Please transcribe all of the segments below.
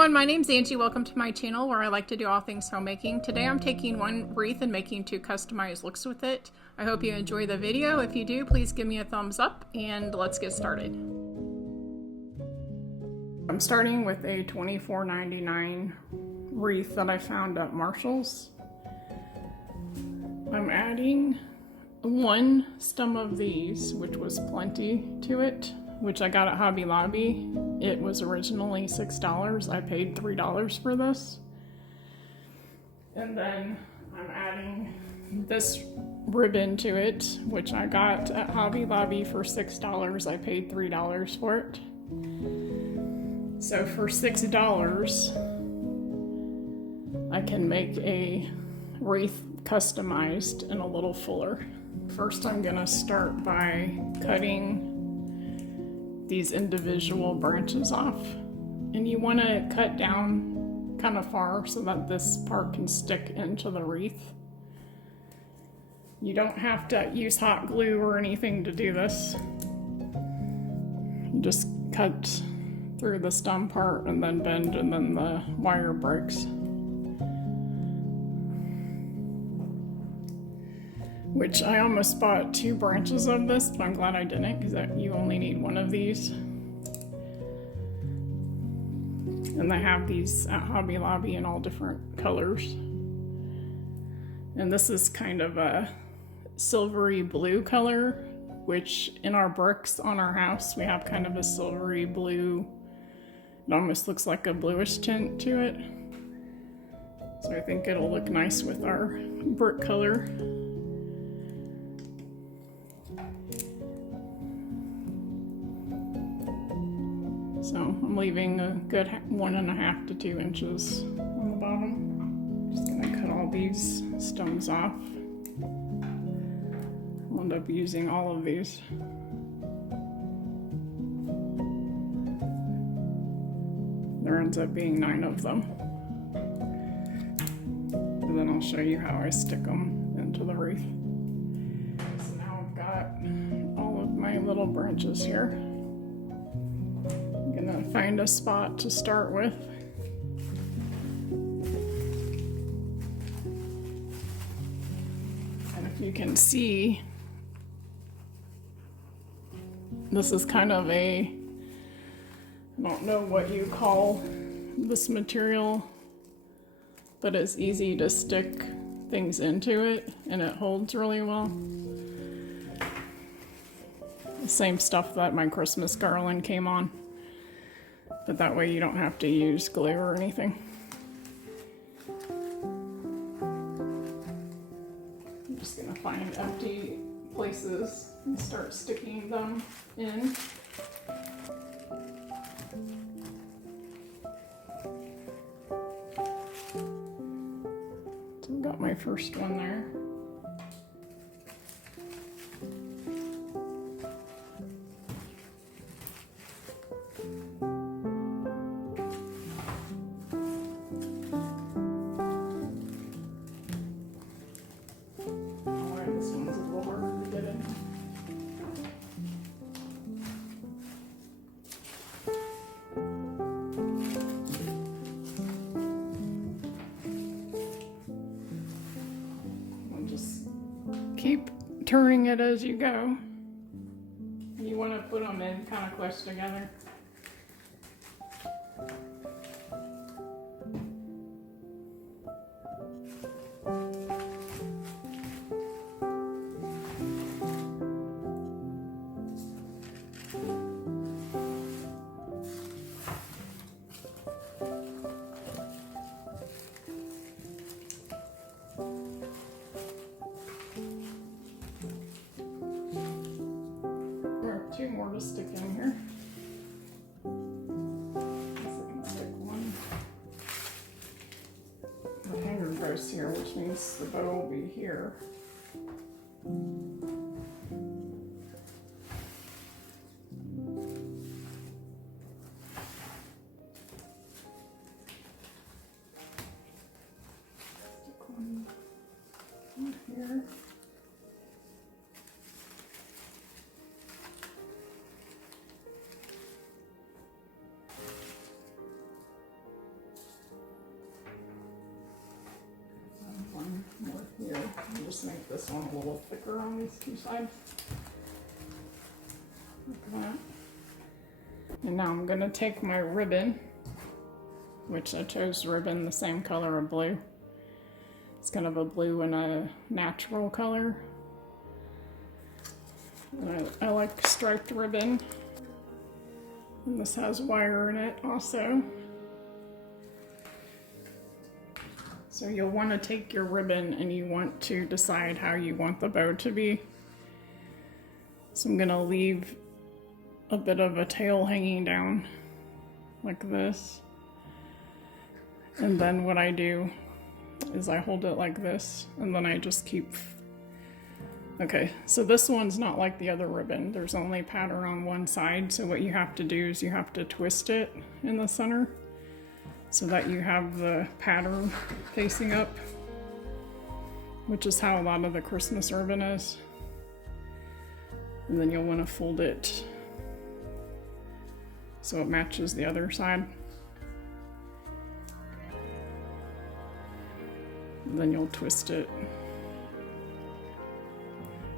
everyone, my name's Angie. Welcome to my channel where I like to do all things homemaking. Today I'm taking one wreath and making 2 customized looks with it. I hope you enjoy the video. If you do, please give me a thumbs up and let's get started. I'm starting with a $24.99 wreath that I found at Marshall's. I'm adding 1 stem of these, which was plenty to it, which I got at Hobby Lobby. It was originally $6. I paid $3 for this. And then I'm adding this ribbon to it, which I got at Hobby Lobby for $6. I paid $3 for it. So for $6, I can make a wreath customized and a little fuller. First, I'm gonna start by cutting these individual branches off, and you want to cut down kind of far so that this part can stick into the wreath. You don't have to use hot glue or anything to do this. You just cut through the stem part and then bend, and then the wire breaks. Which I almost bought 2 branches of this, but I'm glad I didn't, because you only need 1 of these. And they have these at Hobby Lobby in all different colors. And this is kind of a silvery blue color, which in our bricks on our house, we have kind of a silvery blue. It almost looks like a bluish tint to it. So I think it'll look nice with our brick color. So I'm leaving a good 1.5 to 2 inches on the bottom. Just gonna cut all these stems off. I'll end up using all of these. There ends up being 9 of them. And then I'll show you how I stick them into the wreath. So now I've got all of my little branches here. I'm gonna find a spot to start with. And if you can see, this is kind of a, I don't know what you call this material, but it's easy to stick things into it and it holds really well. The same stuff that my Christmas garland came on. But that way you don't have to use glue or anything. I'm just gonna find empty places and start sticking them in. So I've got my first one there. Keep turning it as you go. You want to put them in kind of close together. There are 2 more to stick in here. Stick one. The hanger goes here, which means the bow will be here. Stick one here. I'll just make this one a little thicker on these two sides. Like that. And now I'm gonna take my ribbon, which I chose ribbon the same color of blue. It's kind of a blue and a natural color. And I like striped ribbon. And this has wire in it also. So you'll want to take your ribbon and you want to decide how you want the bow to be. So I'm going to leave a bit of a tail hanging down like this. And then what I do is I hold it like this and then I just keep... Okay, so this one's not like the other ribbon. There's only pattern on one side, so what you have to do is you have to twist it in the center so that you have the pattern facing up, which is how a lot of the Christmas ribbon is. And then you'll want to fold it so it matches the other side. And then you'll twist it.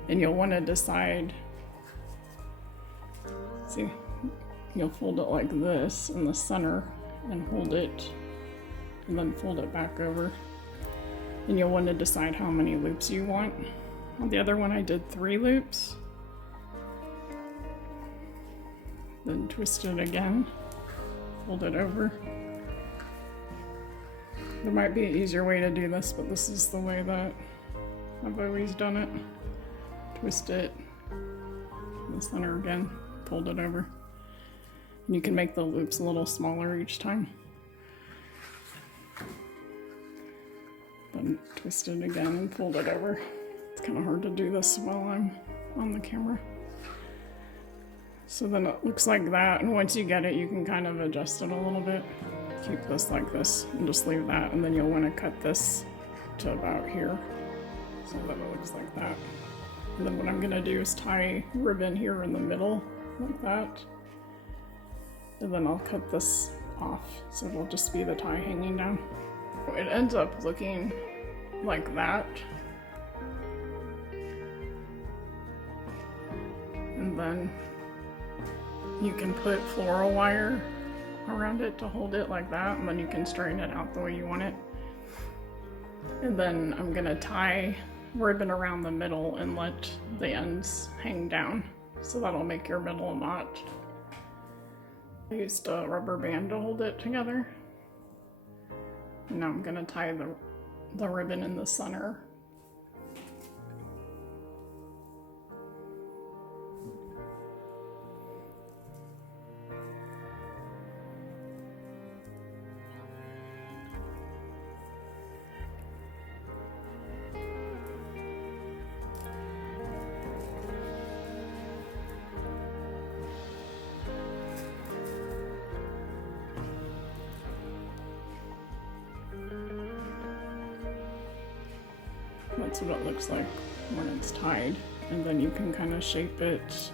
And you'll want to decide, see, you'll fold it like this in the center and hold it, and then fold it back over. And you'll want to decide how many loops you want. On the other one I did 3 loops. Then twist it again, fold it over. There might be an easier way to do this, but this is the way that I've always done it. Twist it in the center again, fold it over. And you can make the loops a little smaller each time. Then twist it again and fold it over. It's kind of hard to do this while I'm on the camera. So then it looks like that, and once you get it, you can kind of adjust it a little bit. Keep this like this and just leave that, and then you'll want to cut this to about here so that it looks like that. And then what I'm gonna do is tie ribbon here in the middle, like that. And then I'll cut this off, so it'll just be the tie hanging down. It ends up looking like that. And then you can put floral wire around it to hold it like that, and then you can straighten it out the way you want it. And then I'm gonna tie ribbon around the middle and let the ends hang down. So that'll make your middle knot. I used a rubber band to hold it together. And now I'm gonna tie the ribbon in the center. That's what it looks like when it's tied, and then you can kind of shape it.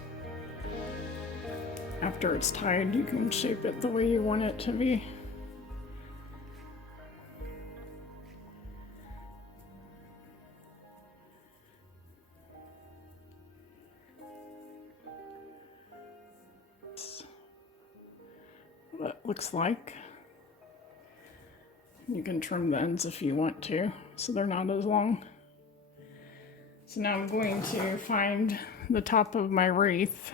After it's tied, you can shape it the way you want it to be. What it looks like. You can trim the ends if you want to, so they're not as long. So now I'm going to find the top of my wreath.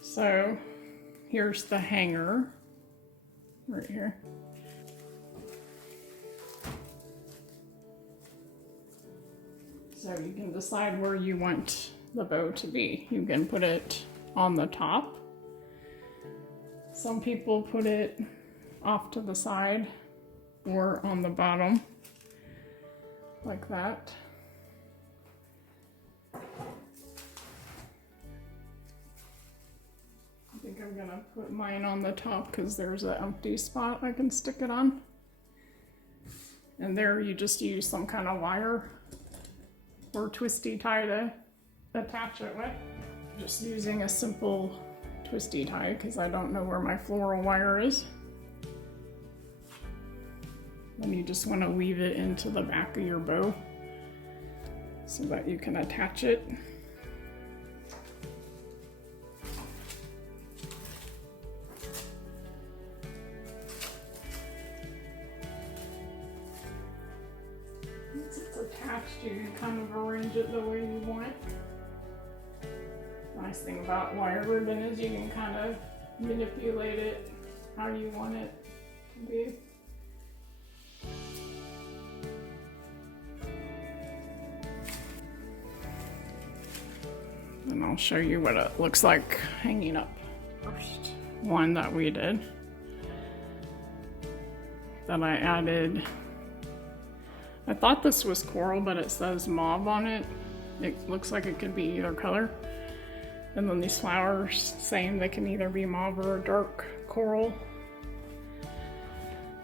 So here's the hanger right here. So you can decide where you want the bow to be. You can put it on the top. Some people put it off to the side or on the bottom, like that. I think I'm gonna put mine on the top because there's an empty spot I can stick it on. And there you just use some kind of wire or twisty tie to attach it with. Just using a simple twisty tie because I don't know where my floral wire is. Then you just want to weave it into the back of your bow so that you can attach it. Once it's attached, you can kind of arrange it the way you want. Nice thing about wire ribbon is you can kind of manipulate it how you want it to be. And I'll show you what it looks like hanging up. First one that we did, that I added, I thought this was coral, but it says mauve on it. It looks like it could be either color. And then these flowers, same, they can either be mauve or a dark coral.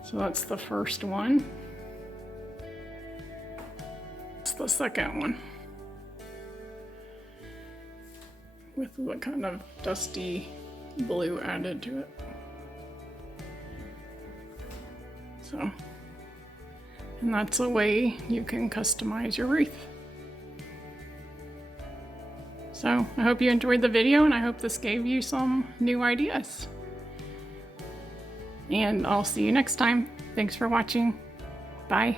So that's the first one. It's the second one, with the kind of dusty blue added to it. So, and that's a way you can customize your wreath. So I hope you enjoyed the video, and I hope this gave you some new ideas. And I'll see you next time. Thanks for watching. Bye.